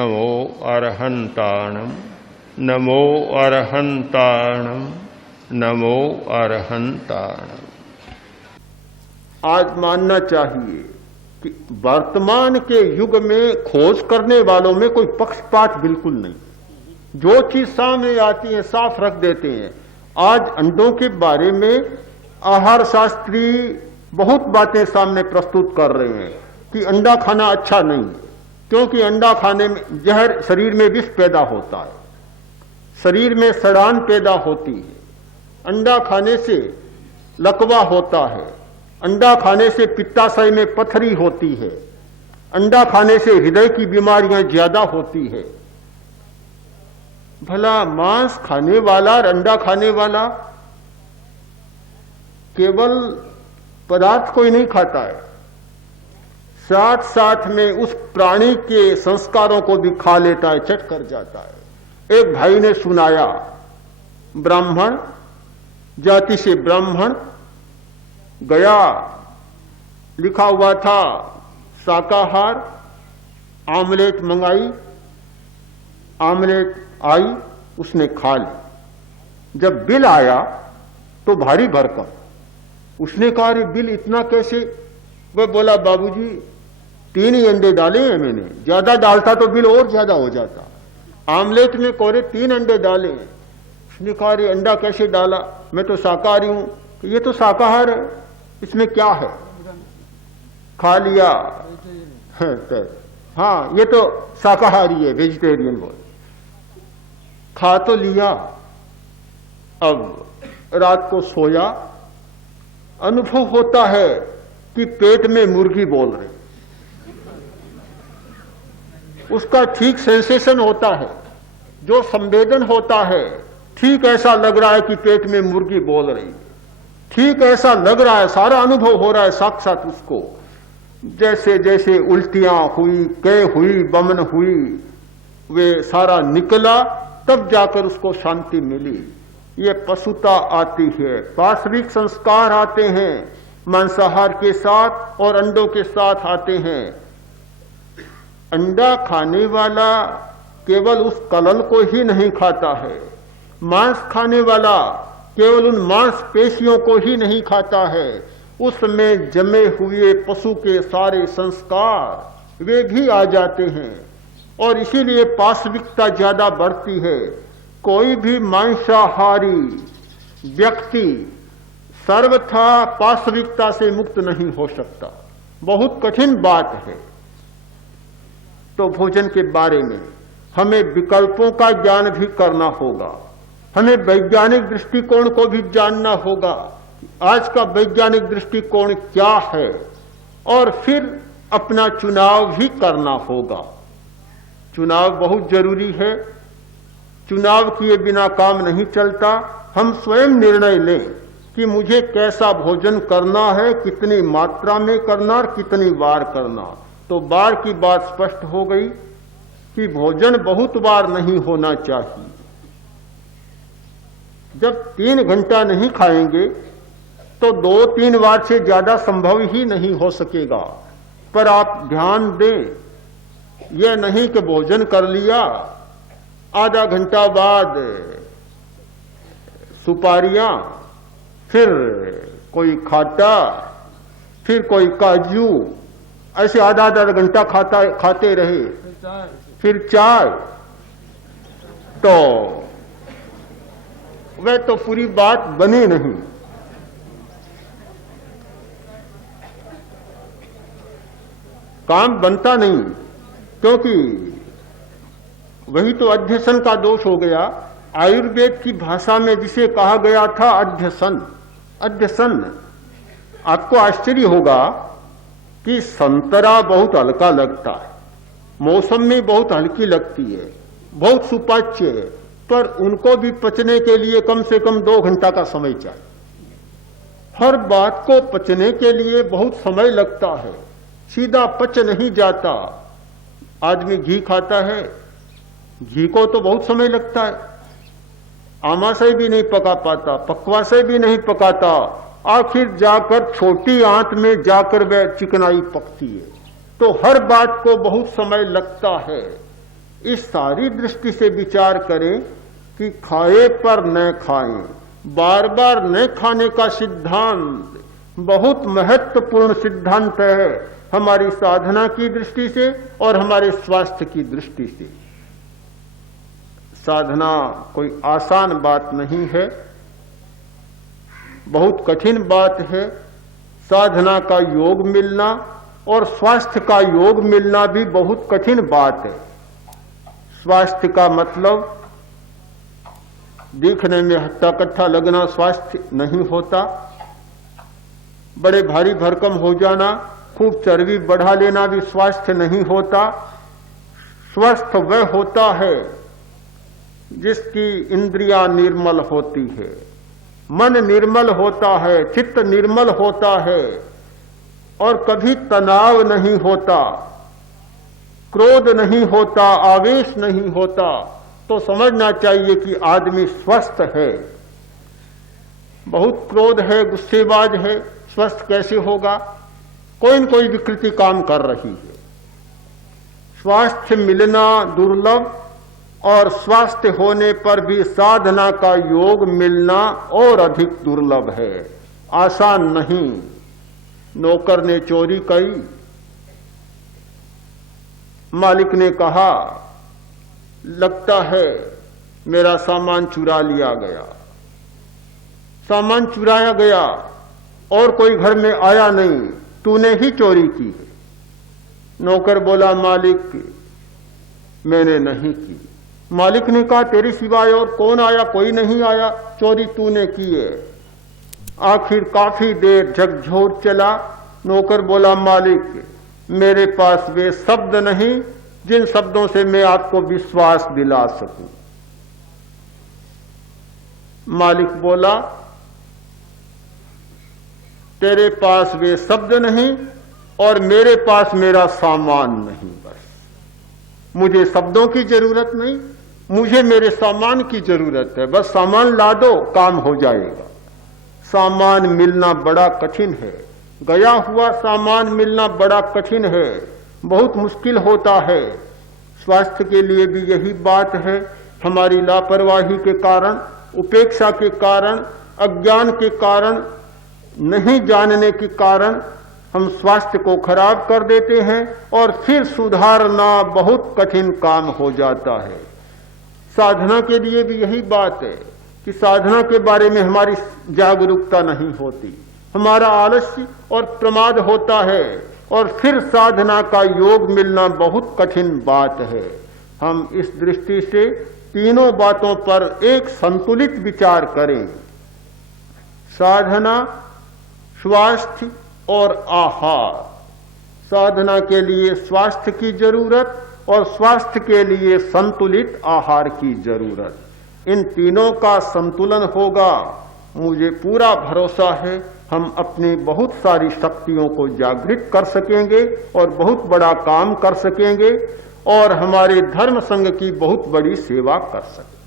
नमो अरहंताणम नमो अरहंताणम नमो अरहंताणम। आज मानना चाहिए कि वर्तमान के युग में खोज करने वालों में कोई पक्षपात बिल्कुल नहीं। जो चीज सामने आती है साफ रख देते हैं। आज अंडों के बारे में आहार शास्त्री बहुत बातें सामने प्रस्तुत कर रहे हैं कि अंडा खाना अच्छा नहीं, क्योंकि अंडा खाने में जहर, शरीर में विष पैदा होता है, शरीर में सड़ान पैदा होती है, अंडा खाने से लकवा होता है, अंडा खाने से पित्ताशय में पथरी होती है, अंडा खाने से हृदय की बीमारियां ज्यादा होती है। भला मांस खाने वाला और अंडा खाने वाला केवल पदार्थ को ही नहीं खाता है, साथ साथ में उस प्राणी के संस्कारों को भी खा लेता है, चट कर जाता है। एक भाई ने सुनाया, ब्राह्मण जाति से ब्राह्मण गया, लिखा हुआ था शाकाहार, आमलेट मंगाई, आमलेट आई, उसने खा ली। जब बिल आया तो भारी भरकम, उसने कहा अरे बिल इतना कैसे? वह बोला बाबूजी 3 ही अंडे डाले हैं मैंने, ज्यादा डालता तो बिल और ज्यादा हो जाता। आमलेट में कोरे 3 अंडे डाले हैं। उसने कहा अरे अंडा कैसे डाला? मैं तो शाकाहारी हूं। ये तो शाकाहार है, इसमें क्या है? खा लिया। हाँ, ये तो शाकाहारी है, वेजिटेरियन बोल, खा तो लिया। अब रात को सोया, अनुभव होता है कि पेट में मुर्गी बोल रही, उसका ठीक सेंसेशन होता है, जो संवेदन होता है, ठीक ऐसा लग रहा है कि पेट में मुर्गी बोल रही, ठीक ऐसा लग रहा है, सारा अनुभव हो रहा है साक्षात उसको। जैसे जैसे उल्टियां हुई, कै हुई, बमन हुई, वे सारा निकला, तब जाकर उसको शांति मिली। ये पशुता आती है, पार्श्विक संस्कार आते हैं, मांसाहार के साथ और अंडों के साथ आते हैं। अंडा खाने वाला केवल उस कलल को ही नहीं खाता है, मांस खाने वाला केवल उन मांसपेशियों को ही नहीं खाता है, उसमें जमे हुए पशु के सारे संस्कार वे भी आ जाते हैं, और इसीलिए पार्श्विकता ज्यादा बढ़ती है। कोई भी मांसाहारी व्यक्ति सर्वथा पार्श्विकता से मुक्त नहीं हो सकता, बहुत कठिन बात है। तो भोजन के बारे में हमें विकल्पों का ज्ञान भी करना होगा, हमें वैज्ञानिक दृष्टिकोण को भी जानना होगा, आज का वैज्ञानिक दृष्टिकोण क्या है, और फिर अपना चुनाव भी करना होगा। चुनाव बहुत जरूरी है, चुनाव किए बिना काम नहीं चलता। हम स्वयं निर्णय लें कि मुझे कैसा भोजन करना है, कितनी मात्रा में करना और कितनी बार करना। तो बार की बात स्पष्ट हो गई कि भोजन बहुत बार नहीं होना चाहिए। जब 3 घंटा नहीं खाएंगे तो 2-3 बार से ज्यादा संभव ही नहीं हो सकेगा। पर आप ध्यान दें, यह नहीं कि भोजन कर लिया, आधा घंटा बाद सुपारियां, फिर कोई खाटा, फिर कोई काजू, ऐसे आधा घंटा खाते रहे, फिर चाय, तो वह तो पूरी बात बनी नहीं। काम बनता नहीं, क्योंकि वही तो अध्यसन का दोष हो गया। आयुर्वेद की भाषा में जिसे कहा गया था अध्यसन, अध्यसन। आपको आश्चर्य होगा कि संतरा बहुत हल्का लगता है, मौसमी बहुत हल्की लगती है, बहुत सुपाच्य है, पर उनको भी पचने के लिए कम से कम 2 घंटा का समय चाहिए। हर बात को पचने के लिए बहुत समय लगता है, सीधा पच नहीं जाता। आदमी घी खाता है, घी को तो बहुत समय लगता है, आमाशय भी नहीं पका पाता, पक्वाशय भी नहीं पकाता, आखिर जाकर छोटी आंत में जाकर वह चिकनाई पकती है। तो हर बात को बहुत समय लगता है। इस सारी दृष्टि से विचार करें कि खाए पर न खाएं, बार बार न खाने का सिद्धांत बहुत महत्वपूर्ण सिद्धांत है हमारी साधना की दृष्टि से और हमारे स्वास्थ्य की दृष्टि से। साधना कोई आसान बात नहीं है, बहुत कठिन बात है। साधना का योग मिलना और स्वास्थ्य का योग मिलना भी बहुत कठिन बात है। स्वास्थ्य का मतलब दिखने में हट्टा कट्ठा लगना स्वास्थ्य नहीं होता, बड़े भारी भरकम हो जाना, खूब चर्बी बढ़ा लेना भी स्वास्थ्य नहीं होता। स्वस्थ वह होता है जिसकी इंद्रियां निर्मल होती है, मन निर्मल होता है, चित्त निर्मल होता है और कभी तनाव नहीं होता, क्रोध नहीं होता, आवेश नहीं होता, तो समझना चाहिए कि आदमी स्वस्थ है। बहुत क्रोध है, गुस्सेबाज है, स्वस्थ कैसे होगा? कोई न कोई विकृति काम कर रही है। स्वास्थ्य मिलना दुर्लभ और स्वास्थ्य होने पर भी साधना का योग मिलना और अधिक दुर्लभ है, आसान नहीं। नौकर ने चोरी की, मालिक ने कहा लगता है मेरा सामान चुरा लिया गया। सामान चुराया गया और कोई घर में आया नहीं, तूने ही चोरी की है। नौकर बोला मालिक मैंने नहीं की। मालिक ने कहा तेरे सिवाय और कौन आया? कोई नहीं आया, चोरी तूने की है। आखिर काफी देर झकझोर चला। नौकर बोला मालिक मेरे पास वे शब्द नहीं जिन शब्दों से मैं आपको विश्वास दिला सकूं। मालिक बोला तेरे पास वे शब्द नहीं और मेरे पास मेरा सामान नहीं। बस मुझे शब्दों की जरूरत नहीं, मुझे मेरे सामान की जरूरत है। बस सामान ला दो, काम हो जाएगा। सामान मिलना बड़ा कठिन है, गया हुआ सामान मिलना बड़ा कठिन है, बहुत मुश्किल होता है। स्वास्थ्य के लिए भी यही बात है। हमारी लापरवाही के कारण, उपेक्षा के कारण, अज्ञान के कारण, नहीं जानने के कारण हम स्वास्थ्य को खराब कर देते हैं और फिर सुधारना बहुत कठिन काम हो जाता है। साधना के लिए भी यही बात है कि साधना के बारे में हमारी जागरूकता नहीं होती, हमारा आलस्य और प्रमाद होता है और फिर साधना का योग मिलना बहुत कठिन बात है। हम इस दृष्टि से तीनों बातों पर एक संतुलित विचार करें। साधना, स्वास्थ्य और आहार। साधना के लिए स्वास्थ्य की जरूरत और स्वास्थ्य के लिए संतुलित आहार की जरूरत। इन तीनों का संतुलन होगा, मुझे पूरा भरोसा है हम अपनी बहुत सारी शक्तियों को जागृत कर सकेंगे और बहुत बड़ा काम कर सकेंगे और हमारे धर्म संघ की बहुत बड़ी सेवा कर सकेंगे।